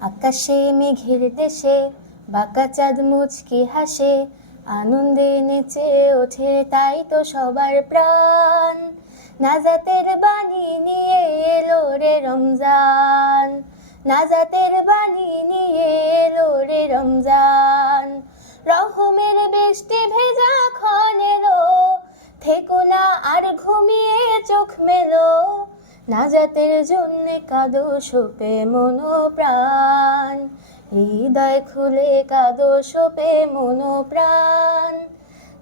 আকাশে মেঘের দেশে, বাঁকা চাঁদ মুচকি হাসে, আনন্দে নেচে ওঠে তাই তো সবার প্রাণ। নাজাতের বাণী নিয়ে এলো রে রমজান, নাজাতের বাণী নিয়ে এলো রে রমজান। রহমের বেষ্টি ভেজা ক্ষণেরও থেকো না আর ঘুমিয়ে চোখ মেলো নাজাতের জন্য কাদো সোপে মনোপ্রাণ। হৃদয় খুলে কাদো সোপে মনো প্রাণ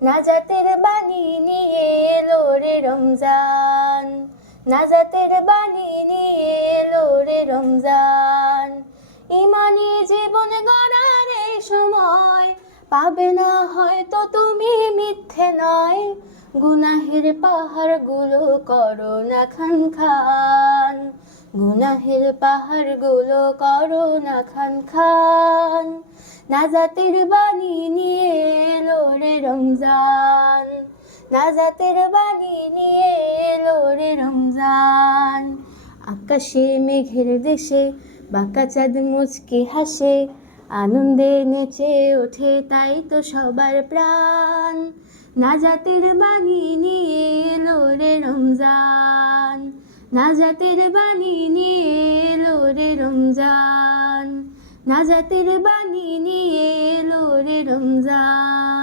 নাজাতের বাণী নিয়ে এলো রে রমজান। নাজাতের বাণী নিয়ে এলো রে রমজান। ইমানি জীবন গড়ার এই সময় পাবে না হয়তো তুমি মিথ্যে নয়। গুনাহের পাহাড়গুলো করো না খান খান। গুনাহের পাহাড়গুলো করো না খান খান। নাজাতের বাণী নিয়ে এলো রে রমজান। নাজাতের বাণী নিয়ে এলো রে রমজান। আকাশে, মেঘের দেশে, বাঁকা চাঁদ মুচকি হাসে। আনন্দে নেচে ওঠে তাই তো সবার প্রাণ। নাজাতের বাণী নিয়ে এলো রে রমজান। নাজাতের বাণী নিয়ে এলো রে রমজান। নাজাতের বাণী নিয়ে এলো রে রমজান।